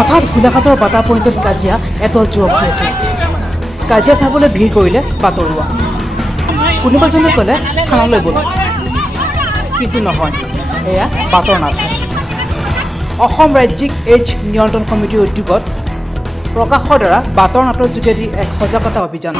হঠাৎ গোলাঘাটৰ বাটা পইণ্টত কাজিয়া এতল যুৱক কাজিয়া চাবলৈ ভিৰ কৰিলে বাটৰুৱা কোনোবাজনে ক'লে থানালৈ গ'ল কিন্তু নহয় এয়া বাটৰ নাটক অসম ৰাজ্যিক এইডছ নিয়ন্ত্ৰণ সমিতিৰ উদ্যোগত প্ৰকাশৰ দ্বাৰা বাটৰ নাটৰ যোগেদি এক সজাগতা অভিযান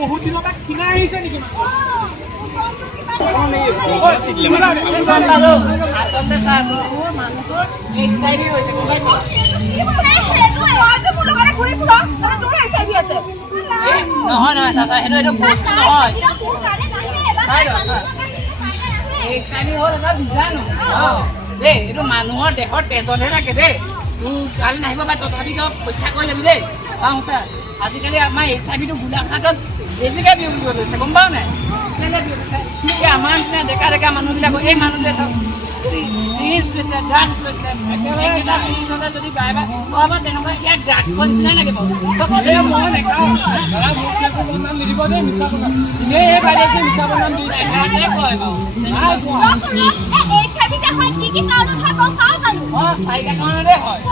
বহুত দিনৰ পৰা ক্ষীণাই আহিছে নেকি এইটো মানুহৰ দেহৰ তেজতহে থাকে দেই তোৰ কালি নাহিব পাৰে তথাপি পৰীক্ষা কৰি ল'বি দেই আজিকালি আমাৰ HIV টো গোলাঘাটত বেছিকৈ বিয়পিব লৈছে গম পাওঁ নাই আমাৰ নিচিনা ডেকা ডেকা মানুহবিলাকক এই মানুহটোৱে চাওক যদি বাৰে বাৰে খোৱা বা তেনেকুৱা ইয়াত ড্ৰাগছৰ নিচিনাই লাগিব চাৰিটা কাৰণতে হয়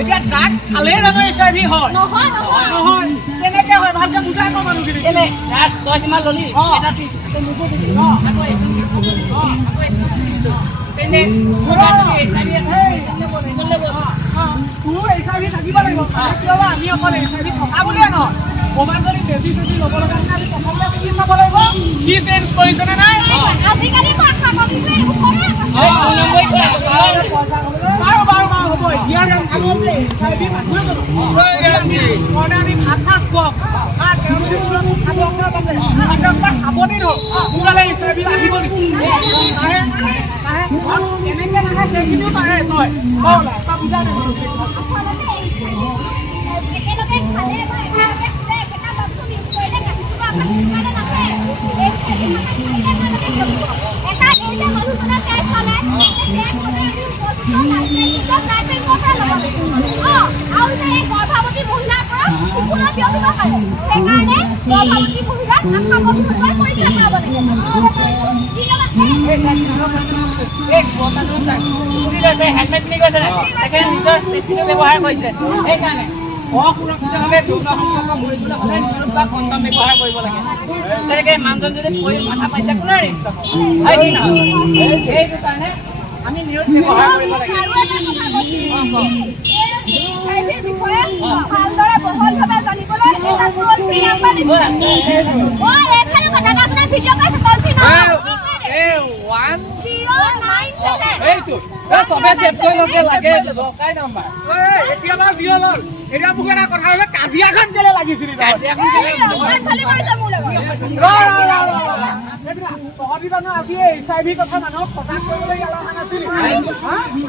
এতিয়া ড্ৰাগছ খালেই জানো HIV হয় নহয় কেনেকে হয় ভালকে বুজাই কওঁ মানুহখিনি তই যিমান ললি তোৰ HIV থাকিব লাগিব কিয় আমি অকল HIV থকা বুলিয়ে নহয় ক'ৰবাত যদি বেছি ল'ব লগা আমি প্ৰথমতে কি চাব লাগিব কি চেঞ্জ কৰিছেনে নাই হেলমেট পিন্ধি গৈছে নিজৰ চেফটিটো ব্যৱহাৰ কৰিছে সেইকাৰণে অসুৰক্ষিতভাৱে যৌন সম্পৰ্ক কৰিবলৈ হ'লে বা কণ্ডম ব্যৱহাৰ কৰিব লাগে তেনেকৈ মানুহজন যদি পৰি মাথা পাইছে কোনে ৰিস্ক হয় কি নহয় সেইটো কাৰণে আমি নিউজ ব্যৱহাৰ কৰিব লাগে চবে চেভ কৰি ল'ব লাগে দৰকাৰী নাম্বাৰ এতিয়া বাৰু দিয় ল'ল এতিয়া মোক এটা কথা হৈছে কাজিয়াখন কেলে লাগিছিল তহঁতি জানো আজি HIV কথা মানুহক সজাগ কৰিবলৈ ইয়ালৈ অহা নাছিলি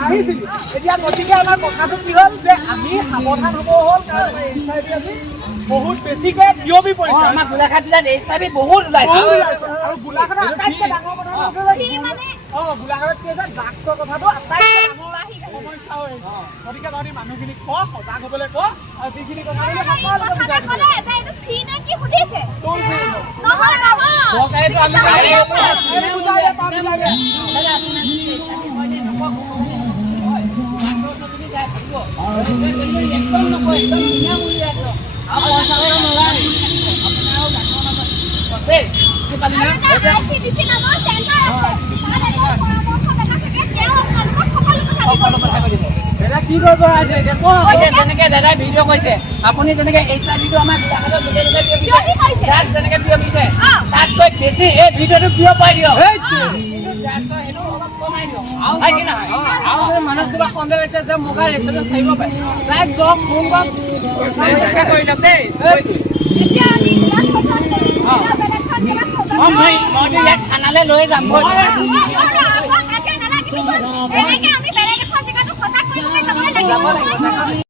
আহিছিলি এতিয়া গতিকে আমাৰ কথাটো কি হ'ল যে আমি সাৱধান হ'ব হ'ল কাৰণ HIV আজি বহুত বেছিকে বিয়পি পৰিছে আমাৰ গোলাঘাট জিলাত HIV বহুত ওলাইছে আৰু গোলাঘাটৰ আটাইতকৈ ডাঙৰ কথা গোলাঘাটত কি হৈছে ড্ৰাগছৰ কথাটো আটাইতকৈ ডাঙৰ সমস্যা হৈ আহিছে গতিকে তহঁতি মানুহখিনিক সজাগ হ'বলৈ আৰু যিখিনি কথা চৰকাৰেতো আমি বুজাই দে, তাক বুজাই দে। কি কৰিব আছে যেনেকে দাদাই ভিডিঅ' কৈছে আপুনি যেনেকে HIV-টো আমাৰ গোলাঘাটত য'তে ত'তে বিয়পিছে ড্ৰাগছ যেনেকে বিয়পিছে তাতকৈ বেছি এই ভিডিঅ'টো বিয়পাই দিয়ক সেইটো অলপ কমাই দিয়ক হয় কি নহয় আৰু মানুহ কিবা সন্দেহ হৈছে যে মোক আৰু ৰেষ্টুৰেণ্টত থাকিব পাৰে লাইক জব ফোন কওক কৰি দিয়ক দেই মইতো ইয়াত থানালৈ লৈ যাম যাব লাগিব